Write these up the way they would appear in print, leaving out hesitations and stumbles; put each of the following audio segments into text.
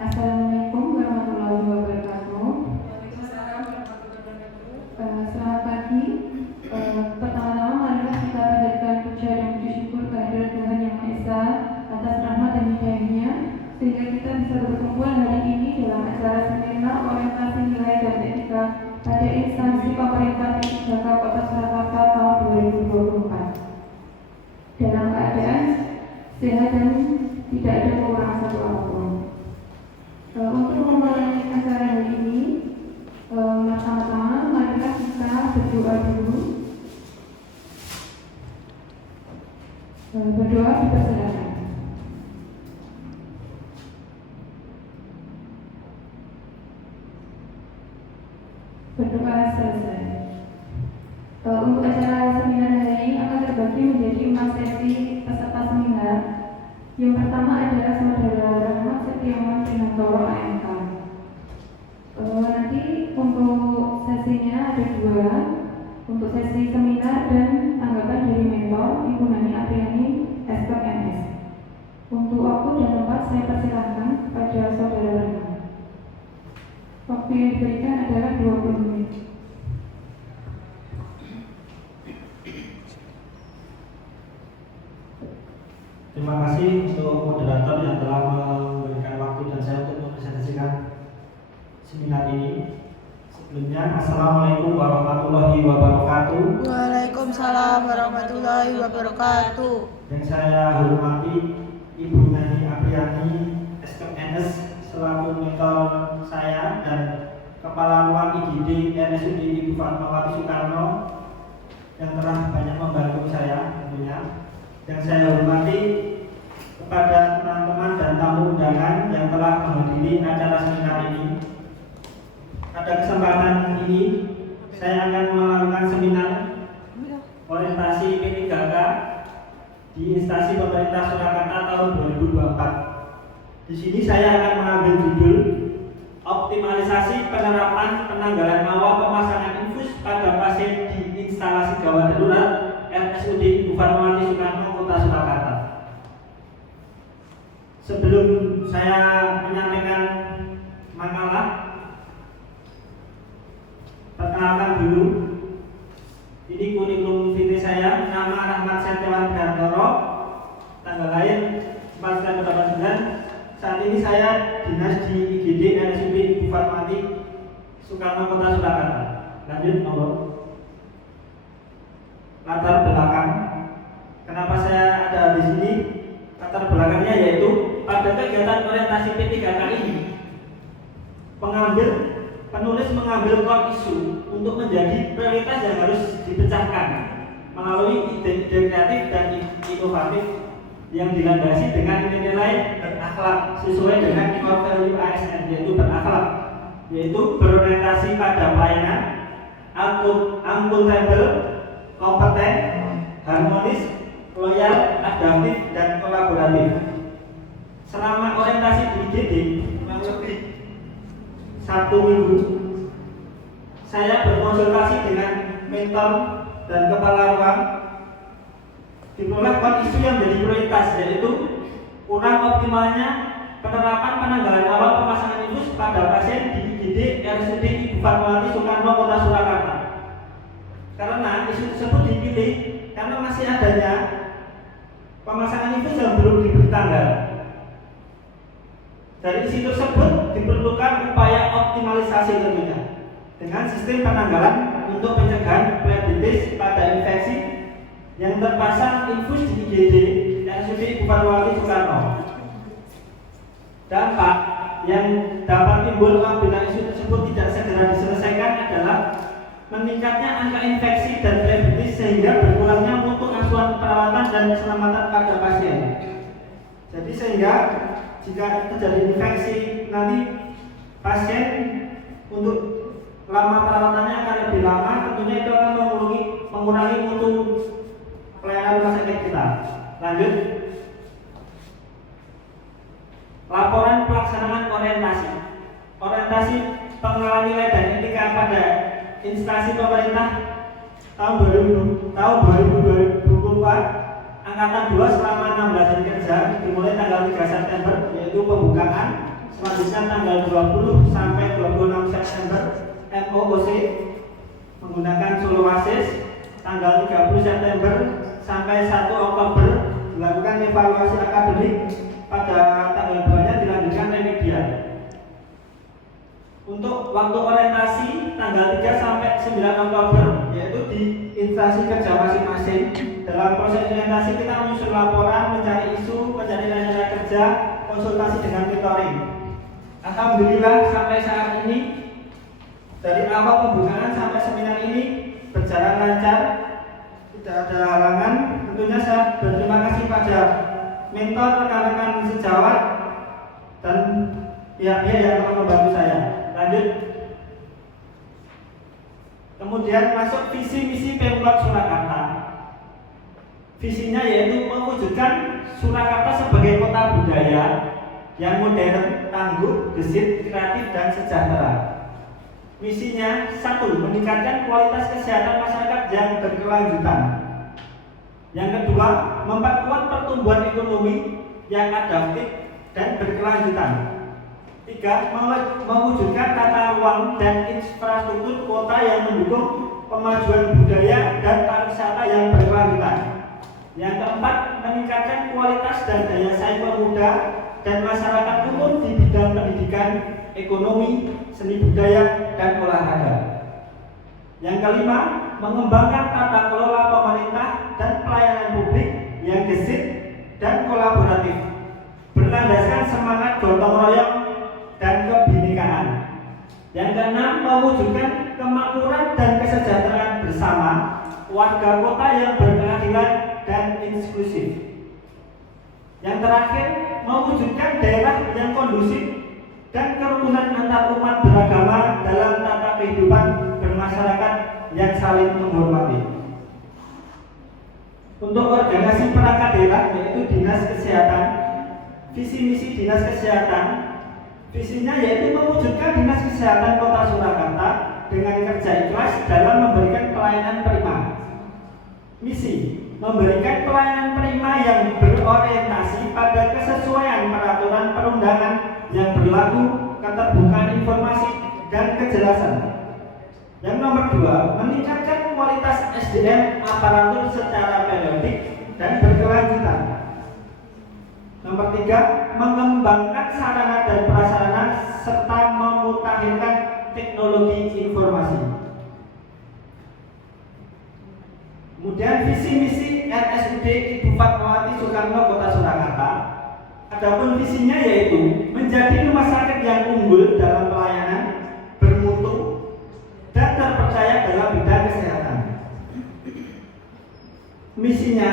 Assalamualaikum warahmatullahi wabarakatuh. Waalaikumsalam warahmatullahi wabarakatuh. Selamat pagi. Pertama-tama marilah kita panjatkan puja dan puji syukur kehadirat Tuhan Yang Maha Esa atas rahmat dan hidayahnya sehingga kita bisa berkumpul hari ini dalam acara seminar orientasi nilai dan etika pada instansi pemerintah PTKK Kota Surakarta tahun 2024 dalam keadaan sehat dan tidak ada kekurangan satu apapun. Untuk memulai acara hari ini, pertama-tama marilah kita berdoa dulu. Berdoa dipersilakan. Berdoa selesai. Untuk acara seminar hari ini akan terbagi menjadi 4 sesi peserta seminar. Yang pertama adalah Saudara Rahmat Setiawan Pinantoro AMK. Nanti untuk sesinya ada 2, untuk sesi seminar dan tanggapan dari mentor Ibu Nani Apriani SPMS. Untuk waktu dan tempat saya persilahkan kepada Saudara Rahmat. Waktu yang diberikan adalah 20 menit. Terima kasih untuk moderator yang telah memberikan waktu dan saya untuk mempresentasikan seminar ini. Sebelumnya, Assalamualaikum warahmatullahi wabarakatuh. Waalaikumsalam warahmatullahi wabarakatuh. Yang saya hormati Ibu Nani Apriani SKNS selaku mentor saya dan Kepala Ruang IGD RSUD Ibu Fatmawati Soekarno yang telah banyak membantu saya tentunya. Yang saya hormati kepada teman-teman dan tamu undangan yang telah menghadiri acara seminar ini. Pada kesempatan ini, saya akan melakukan seminar orientasi P3K di instansi pemerintah Surakarta tahun 2024. Di sini saya akan mengambil judul optimalisasi penerapan penanggalan awal pemasangan infus pada pasien di instalasi gawat darurat RSUD Ibu Fatmawati Soekarno Kota Surakarta. Sebelum saya menyampaikan makalah, perkenalkan dulu. Ini kurikulum vitae saya. Nama Rahmat Setiawan Pinantoro. Tanggal lahir 4/9/89. Saat ini saya dinas di IGD RSUD Ibu Fatmawati Soekarno Kota Surakarta. Lanjut, nomor. Latar belakang. Kenapa saya ada di sini? Latar belakangnya yaitu pada kegiatan orientasi P3K ini, penulis mengambil core isu untuk menjadi prioritas yang harus dipecahkan melalui ide-ide kreatif dan inovatif yang dilandasi dengan nilai-nilai berakhlak sesuai dengan core value ASN, yaitu berakhlak, yaitu berorientasi pada pelayanan, akuntabel, kompeten, harmonis, loyal, adaptif, dan kolaboratif. Selama orientasi di IGD kurang lebih 1 minggu, saya berkonsultasi dengan mentor dan kepala ruang. Diperolehkan isu yang menjadi prioritas, yaitu kurang optimalnya penerapan penanggalan awal pemasangan infus pada pasien di IGD RSUD Ibu Fatmawati Soekarno Kota Surakarta. Karena isu tersebut dipilih karena masih adanya pemasangan infus yang belum diberi tanggal. Dari isu tersebut diperlukan upaya optimalisasi tentunya dengan sistem penanggalan untuk pencegahan diabetes pada infeksi yang terpasang infus di IGD RSUD Ibu Fatmawati Soekarno. Dampak yang dapat timbul apabila isu tersebut tidak segera diselesaikan adalah meningkatnya angka infeksi dan diabetes sehingga berkurangnya mutu asuhan perawatan dan keselamatan pada pasien. Jadi sehingga jika terjadi infeksi nanti pasien untuk lama perawatannya akan lebih lama, tentunya itu akan mengurangi mutu pelayanan rumah sakit kita. Lanjut. Laporan pelaksanaan orientasi pengenalan nilai dan etika pada instansi pemerintah tahun 2024 angkatan 2 selama 16 hari kerja dimulai tanggal 3 September, yaitu pembukaan Selanjutnya tanggal 20 sampai 26 September MOOC menggunakan Solo Oasis. Tanggal 30 September sampai 1 Oktober dilakukan evaluasi akademik. Pada tanggal 2-nya dilanjutkan remedial. Untuk waktu orientasi tanggal 3 sampai 9 Oktober yaitu di instansi kerja masing-masing. Dalam proses orientasi kita menyusun laporan, mencari isu, mencari rencana kerja, konsultasi dengan mentoring. Alhamdulillah sampai saat ini dari awal pembukaan sampai seminar ini berjalan lancar, tidak ada halangan. Tentunya saya berterima kasih pada mentor, rekan-rekan sejawat dan pihak-pihak yang telah membantu saya. Lanjut. Kemudian masuk visi misi Pemkot Surakarta. Visinya yaitu mewujudkan Surakarta sebagai kota budaya yang modern, tangguh, gesit, kreatif dan sejahtera. Misinya 1. Meningkatkan kualitas kesehatan masyarakat yang berkelanjutan. Yang kedua, memperkuat pertumbuhan ekonomi yang adaptif dan berkelanjutan. 3. Mewujudkan tata ruang dan infrastruktur kota yang mendukung kemajuan budaya dan pariwisata yang berkelanjutan. Yang keempat, meningkatkan kualitas dan daya saing pemuda dan masyarakat umum di bidang pendidikan, ekonomi, seni budaya, dan olahraga. Yang kelima, mengembangkan tata kelola pemerintah dan pelayanan publik yang gesit dan kolaboratif, berlandaskan semangat gotong royong dan kebinekaan. Yang keenam, mewujudkan kemakmuran dan kesejahteraan bersama warga kota yang berkeadilan dan inklusif. Yang terakhir, mewujudkan daerah yang kondusif dan kerukunan antar umat beragama dalam tata kehidupan bermasyarakat yang saling menghormati. Untuk organisasi perangkat daerah yaitu Dinas Kesehatan, visi misi Dinas Kesehatan, visinya yaitu mewujudkan Dinas Kesehatan Kota Surakarta dengan kerja ikhlas dalam memberikan pelayanan prima. Misi, memberikan pelayanan prima yang berorientasi pada kesesuaian peraturan perundangan yang berlaku, keterbukaan informasi dan kejelasan. Yang nomor 2, meningkatkan kualitas SDM aparatur secara periodik dan berkelanjutan. Nomor 3, mengembangkan sarana dan prasarana serta memutakhirkan teknologi informasi. Kemudian visi misi RSUD Ibu Fatmawati Soekarno Kota Surakarta. Adapun visinya yaitu menjadi rumah sakit yang unggul dalam pelayanan, bermutu dan terpercaya dalam bidang kesehatan. Misinya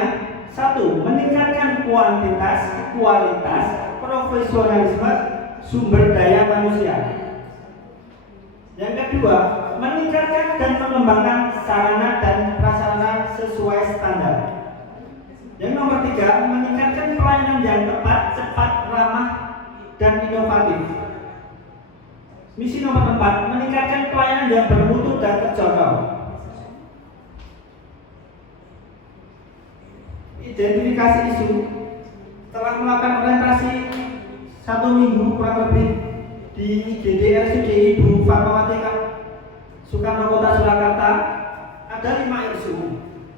1. Meningkatkan kuantitas, kualitas, profesionalisme sumber daya manusia. Yang kedua, meningkatkan dan mengembangkan sarana dan prasarana sesuai standar. Yang nomor 3, meningkatkan pelayanan yang tepat, cepat, ramah, dan inovatif. Misi nomor 4, meningkatkan pelayanan yang bermutu dan terjangkau. Identifikasi isu. Setelah melakukan orientasi 1 minggu kurang lebih di IGD RSUD Ibu Fatmawati Soekarno Kota Surakarta, ada 5 isu.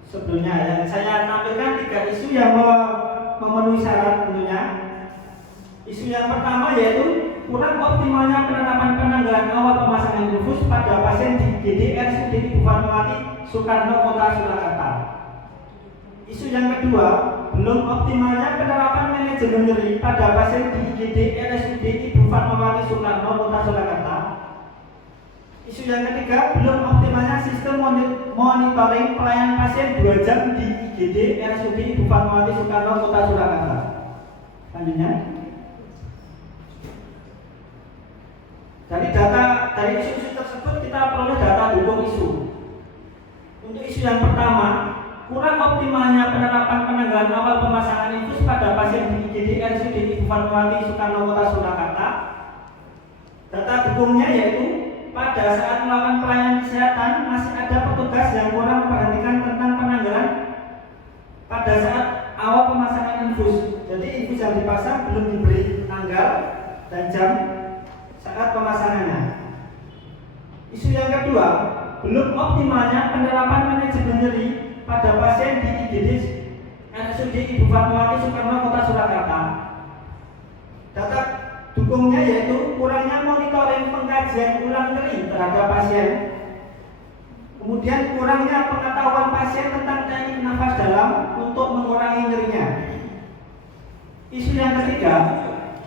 Sebelumnya yang saya tampilkan 3 isu yang memenuhi syarat tentunya. Isu yang pertama yaitu kurang optimalnya penerapan penanggalan awal pemasangan infus pada pasien di IGD RSUD Ibu Fatmawati Soekarno Kota Surakarta. Isu yang kedua, belum optimalnya penerapan manajemen nyeri pada pasien di IGD RSUD Ibu Fatmawati Soekarno Kota Surakarta. Isu yang ketiga, belum optimalnya sistem monitoring pelayanan pasien 2 jam di IGD RSUD Ibu Fatmawati Soekarno Kota Surakarta. Selanjutnya, dari isu-isu tersebut kita peroleh data dukung isu. Untuk isu yang pertama, kurang optimalnya penerapan penanggalan awal pemasangan infus pada pasien di IGD RSUD Ibu Fatmawati Soekarno Kota Surakarta. Data dukungnya yaitu pada saat melakukan pelayanan kesehatan masih ada petugas yang kurang memperhatikan tentang penanggalan pada saat awal pemasangan infus. Jadi infus yang dipasang belum diberi tanggal dan jam saat pemasangannya. Isu yang kedua, belum optimalnya penerapan manajemen nyeri pada pasien di IGD RSUD Ibu Fatmawati Soekarno Kota Surakarta. Data dukungnya yaitu kurangnya monitoring pengkajian ulang nyeri terhadap pasien, kemudian kurangnya pengetahuan pasien tentang teknik nafas dalam untuk mengurangi nyerinya. Isu yang ketiga,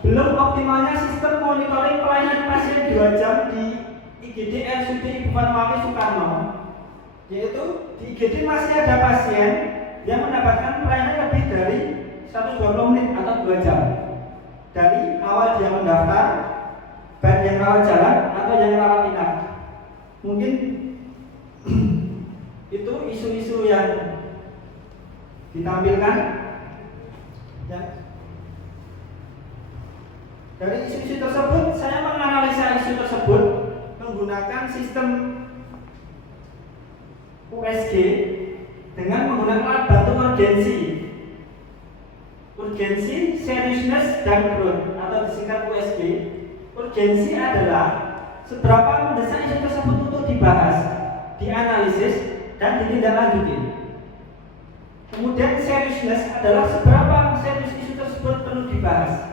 belum optimalnya sistem monitoring pelayanan pasien 2 jam di IGD RSUD Ibu Fatmawati Soekarno, yaitu di IGD masih ada pasien yang mendapatkan pelayanan lebih dari 120 menit atau 2 jam dari awal dia mendaftar, baik yang rawat jalan atau yang rawat inap. Mungkin itu isu-isu yang ditampilkan ya. Dari isu-isu tersebut, saya menganalisa isu tersebut menggunakan sistem USG dengan menggunakan alat bantu urgensi, seriousness, dan growth atau disingkat USG. Urgensi adalah seberapa mendesak isu tersebut untuk dibahas, dianalisis, dan ditindaklanjuti. Kemudian seriousness adalah seberapa serius isu tersebut perlu dibahas.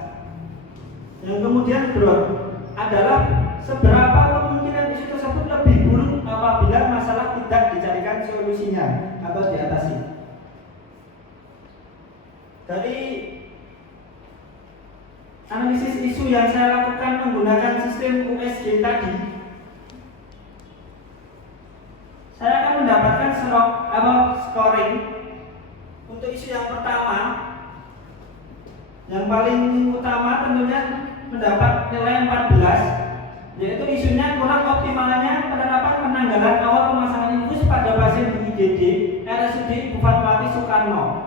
Yang kemudian growth adalah seberapa kemungkinan isu tersebut lebih buruk apabila masalah tidak dicarikan solusinya atau diatasi. Dari analisis isu yang saya lakukan menggunakan sistem USG tadi, saya akan mendapatkan scoring untuk isu yang pertama. Yang paling utama tentunya mendapat nilai 14, yaitu isunya kurang optimalnya penerapan penanggalan awal pemasangan infus pada pasien di IGD RSUD Ibu Fatmawati Soekarno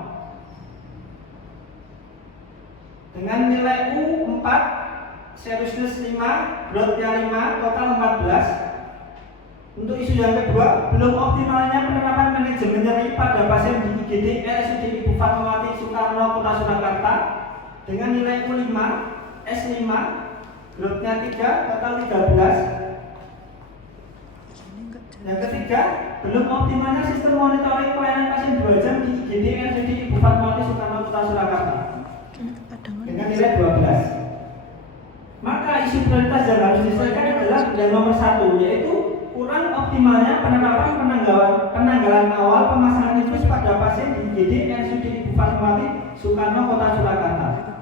dengan nilai U 4, seriousness 5, growth-nya 5, total 14. Untuk isu yang kedua, belum optimalnya penerapan manajemen nyeri pada pasien di IGD RSUD Ibu Fatmawati Soekarno Kota Surakarta dengan nilai U5, S5, growth-nya 3, total 13. Yang ketiga, belum optimalnya sistem monitoring pelayanan pasien 2 jam di IGD RSUD Ibu Fatmawati Soekarno Kota Surakarta dengan nilai 12. Maka isu prioritas yang harus diselesaikan adalah yang nomor 1, yaitu kurang optimalnya penerapan penanggalan awal pemasangan infus pada pasien di IGD RSUD Ibu Fatmawati Soekarno Kota Surakarta.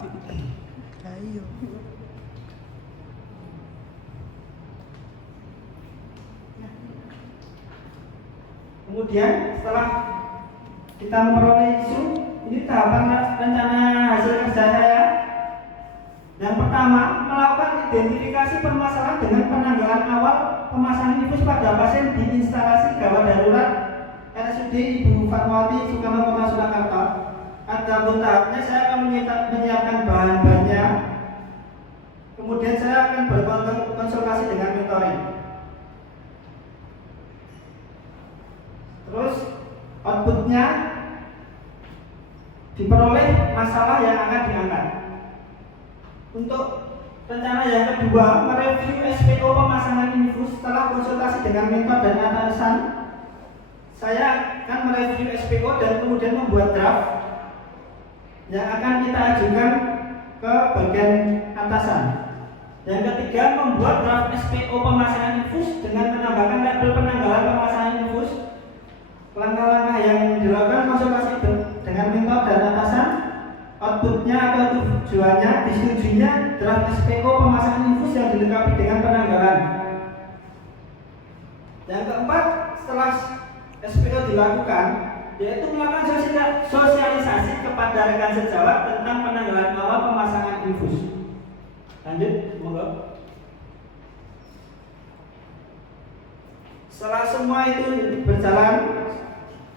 Kemudian setelah kita memperoleh isu, ini tahapan rencana hasil kerja saya. Yang pertama, melakukan identifikasi permasalahan dengan penanggalan awal pemasangan infus pada pasien di instalasi gawat darurat RSUD Ibu Fatmawati Soekarno Kota Surakarta. Adapun tahapnya saya akan menyiapkan bahan-bahannya. Kemudian saya akan berkonsultasi dengan mentoring. Terus outputnya diperoleh masalah yang akan diangkat. Untuk rencana yang kedua, mereview SPO pemasangan infus setelah konsultasi dengan mentor dan atasan. Saya akan mereview SPO dan kemudian membuat draft yang akan kita ajukan ke bagian atasan. Yang ketiga, membuat draft SPO pemasangan infus dengan menambahkan label penanggalan pemasangan infus. Langkah-langkah yang dilakukan konsultasi dengan mentor dan atasan, outputnya atau tujuannya disetujuinya draft SPO pemasangan infus yang dilengkapi dengan penanggalan. Yang keempat, setelah SPO dilakukan, yaitu melakukan sosialisasi kepada rekan sejawat tentang penanggalan awal pemasangan infus. Lanjut, monggo. Setelah semua itu berjalan,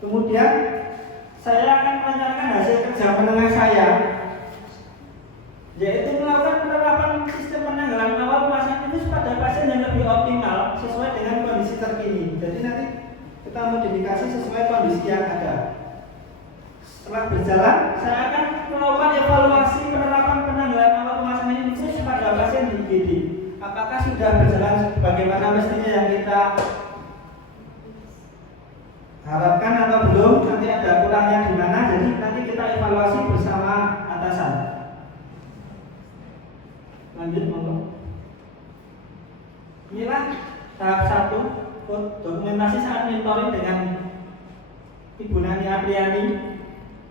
kemudian saya akan menyerahkan hasil kerja menengah saya, yaitu melakukan penerapan sistem penanggalan awal pemasangan infus pada pasien yang lebih optimal sesuai dengan kondisi terkini. Jadi nanti kita modifikasi sesuai kondisi yang ada. Setelah berjalan, saya akan melakukan evaluasi penerapan penanggalan awal pemasangan infus infus pada pasien di IGD. Apakah sudah berjalan bagaimana mestinya yang kita harapkan atau belum? Nanti ada kurangnya di mana? Jadi nanti kita evaluasi bersama atasan. Lanjut monggo. Inilah tahap 1, dokumentasi saat mentoring dengan Ibu Nani Apriani,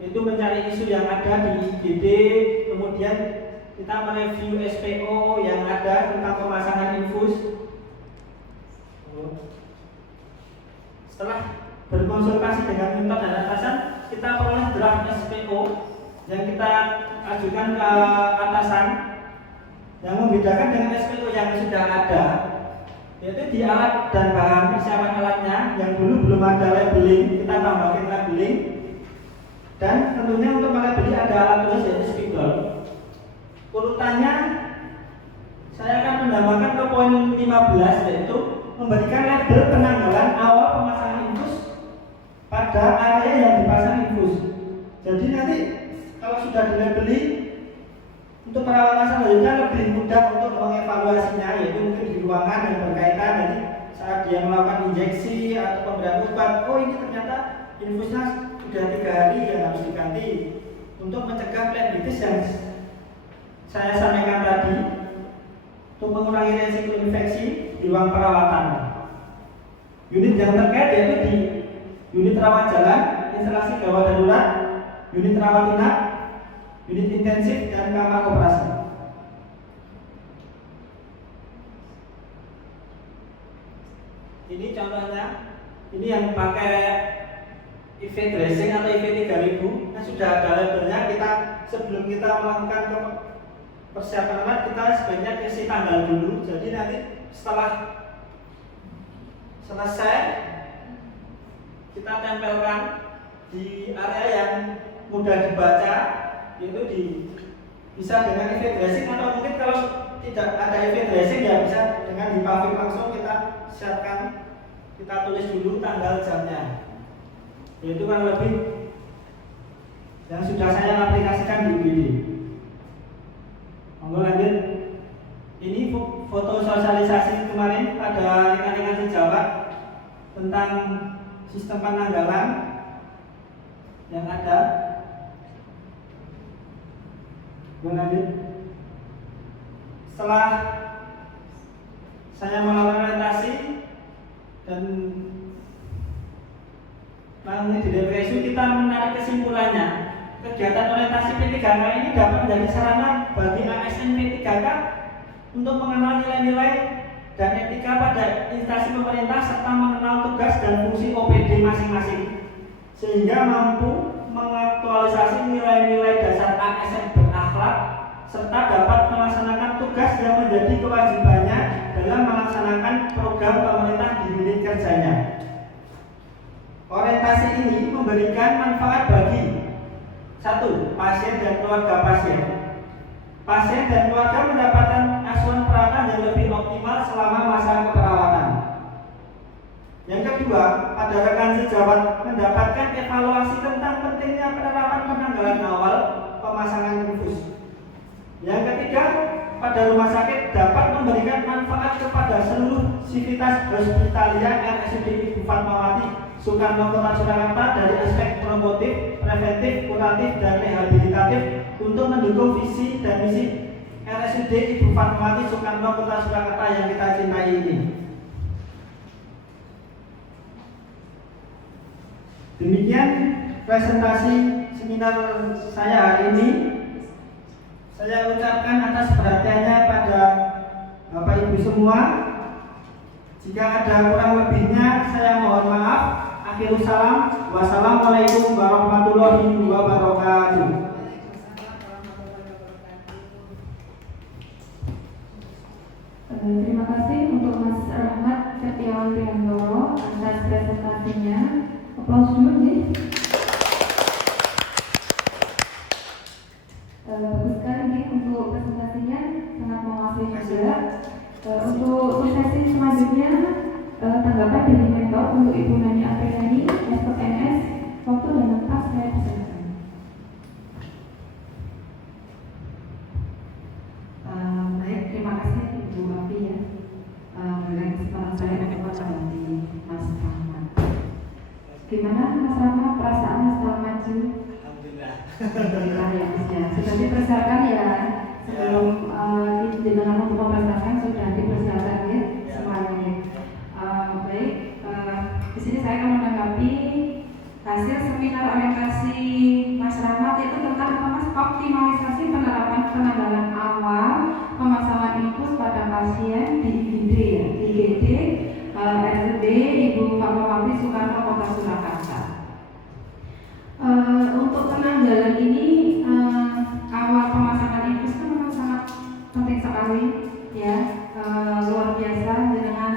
itu mencari isu yang ada di IGD, kemudian kita mereview SPO yang ada tentang pemasangan infus. Setelah berkonsultasi dengan mentor dan atasan, kita peroleh draft SPO yang kita ajukan ke atasan. Yang membedakan dengan SPO yang sudah ada, yaitu di alat dan bahan persiapan alatnya yang dulu belum ada labeling, kita tambahin labeling. Dan tentunya untuk melabeli ada alat tulis yaitu spidol. Urutannya saya akan menambahkan ke poin 15, yaitu memberikan label penanggalan awal pemasangan infus pada area yang dipasang infus. Jadi nanti kalau sudah dilabeli, untuk perawatan selanjutnya lebih mudah untuk mengevaluasinya, yaitu mungkin di ruangan yang berkaitan nanti saat dia melakukan injeksi atau pemberian obat, oh ini ternyata infusnya sudah 3 hari yang harus diganti, untuk mencegah plebitis yang saya sampaikan tadi, untuk mengurangi resiko infeksi di ruang perawatan. Unit yang terkait yaitu di unit rawat jalan, instalasi gawat darurat, unit rawat inap, unit intensif, dan kamar operasi. Ini contohnya, ini yang pakai IV dressing atau IV 3000, nah sudah ada labelnya. Kita sebelum kita melakukan persiapan alat, kita sebaiknya kasih tanggal dulu. Jadi nanti setelah selesai, kita tempelkan di area yang mudah dibaca, yaitu bisa dengan IV dressing, atau mungkin kalau tidak ada IV dressing ya bisa dengan dipaving langsung. Kita siapkan, kita tulis dulu tanggal jamnya, yaitu kan lebih yang sudah saya aplikasikan di UGD. Monggo lanjut. Ini foto sosialisasi kemarin pada rekan-rekan sejawat tentang sistem penanggalan yang ada. Lanjut. Setelah saya melakukan orientasi dan langsung di DPSU, kita menarik kesimpulannya, kegiatan orientasi P3K ini dapat menjadi sarana bagi ASN P3K untuk mengenal nilai-nilai dan etika pada instansi pemerintah serta mengenal tugas dan fungsi OPD masing-masing, sehingga mampu mengaktualisasi nilai-nilai dasar ASN berakhlak serta dapat melaksanakan tugas yang menjadi kewajibannya dalam melaksanakan program pemerintah di unit kerjanya. Orientasi ini memberikan manfaat bagi 1. Pasien dan keluarga pasien. Pasien dan keluarga mendapatkan asuhan perawatan yang lebih optimal selama masa keperawatan. Yang kedua, pada rekan sejawat mendapatkan evaluasi tentang pentingnya penerapan penanggalan awal pemasangan infus. Yang ketiga, pada rumah sakit dapat memberikan manfaat kepada seluruh sivitas hospitalia RSUD Ibu Fatmawati Soekarno Kota Surakarta dari aspek promotif, preventif, kuratif, dan rehabilitatif untuk mendukung visi dan misi RSUD Ibu Fatmawati Soekarno Kota Surakarta yang kita cintai ini. Demikian presentasi seminar saya hari ini. Saya ucapkan atas perhatiannya pada Bapak Ibu semua. Jika ada kurang lebihnya, saya mohon maaf. Akhirul salam. Wassalamualaikum warahmatullahi wabarakatuh. Terima kasih untuk Mas Rahmat Setiawan Priandoro atas presentasinya. Aplaus dulu nih. Bagus sekali nih untuk presentasinya, sangat memuaskan juga. Untuk sesi selanjutnya tanggapan dari mentor untuk Ibu Nani Apriani, SPNS, waktu dan tempat saya persilakan. Mas Rama perasaannya setelah maju? Alhamdulillah. Alhamdulillah ya Mas ya. Sudah dipersiapkan ya sebelum jenengan untuk mempersiapkan sudah dipersiapkan ya semuanya. Baik, di sini saya akan menanggapi hasil seminar orientasi Mas Rahmat itu tentang apa Mas? Optimalisasi penerapan penanggalan awal pemasangan infus pada pasien di IGD ya, IGD RSUD Ibu Fatmawati Soekarno Kota Surakarta. Untuk penanggalan ini awal pemasangan infus itu memang sangat penting sekali ya, luar biasa dengan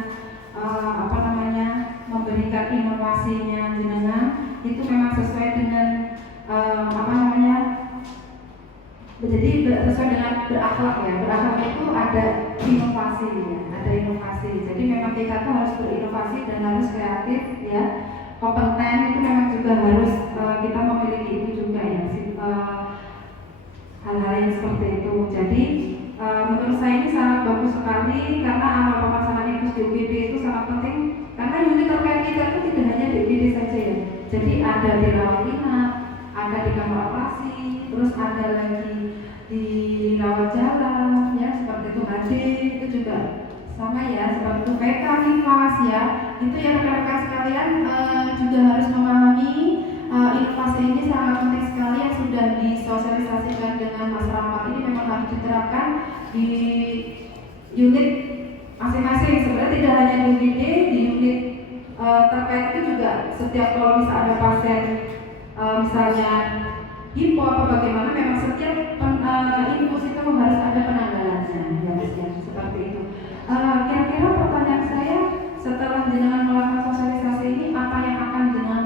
memberikan inovasinya jenengan itu memang sesuai dengan jadi sesuai dengan berakhlak ya. Berakhlak itu ada inovasi ya, ada inovasi. Jadi memang kita tuh harus berinovasi dan harus kreatif ya. Kompeten itu memang juga harus kita memiliki itu juga ya. Hal-hal yang seperti itu. Jadi menurut saya ini sangat bagus sekali karena awal pemasangan infus di UGD itu sangat penting karena unit terkait kita itu tidak hanya di UGD saja ya. Jadi ada di rawat inap, ada di kamar operasi, terus ada lagi di rawat jalan ya seperti itu, HD itu juga sama ya, seperti itu PK, nifas ya. Itu ya rekan-rekan sekalian juga harus memahami inovasi ini sangat penting sekali yang sudah disosialisasikan dengan Mas Rahmat ini memang harus diterapkan di unit masing-masing. Sebenarnya tidak hanya di UGD, di unit terkait itu juga setiap kalau misalnya ada pasien misalnya hipo apa bagaimana memang setiap infus itu harus ada penanggalannya ya, seperti itu. Kira-kira pertanyaan saya setelah jenengan melakukan sosialisasi ini apa yang akan jenengan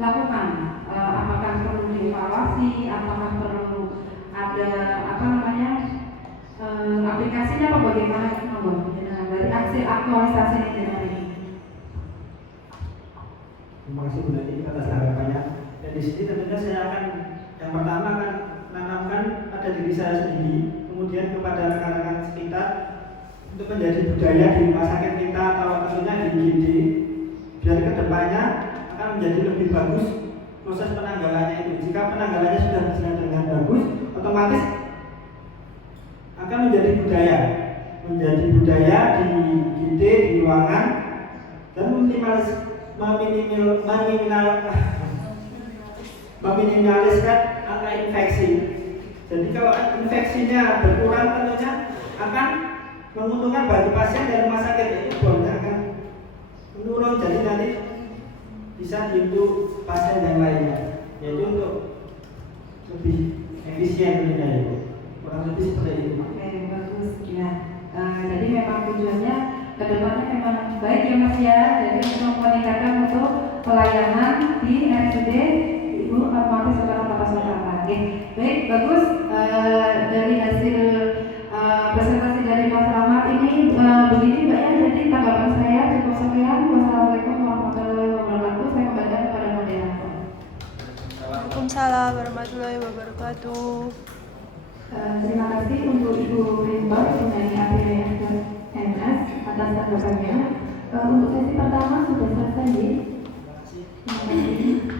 lakukan? Apakah perlu dievaluasi? Apakah perlu ada aplikasinya apa bagaimana dari hasil aktualisasi ini? Terima kasih Bu Nadi atas tanggapannya. Dan di sini tentunya saya akan yang pertama akan menanamkan pada diri saya sendiri, kemudian kepada rekan-rekan sekitar untuk menjadi budaya di rumah sakit kita atau tentunya di IGD, biar kedepannya akan menjadi lebih bagus proses penanggalannya itu. Jika penanggalannya sudah berjalan dengan bagus, otomatis akan menjadi budaya di IGD, di ruangan, dan meminimaliskan angka infeksi. Jadi kalau infeksinya berkurang tentunya akan menguntungkan bagi pasien dan rumah sakit, itu bornya akan menurun. Jadi nanti bisa diunduh pasien yang lainnya, yaitu untuk lebih efisien tentunya itu. Kurang lebih seperti itu. Oke, bagus ya. Jadi memang tujuannya kedepannya memang baik ya Mas ya. Jadi untuk meningkatkan untuk pelayanan di RSUD Ibu Fatmawati Soekarno Kota Surakarta. Baik, bagus. Dari hasil presentasi dari Mas Rahmat ini begini Mbak ya. Jadi tanggapan saya cukup sekian. Wassalamualaikum warahmatullahi wabarakatuh. Saya kembalikan kepada moderator. Waalaikumsalam warahmatullahi wabarakatuh. Terima kasih untuk Ibu Rinto dari APWS atas tanggapannya. Untuk sesi pertama sudah selesai. Terima kasih.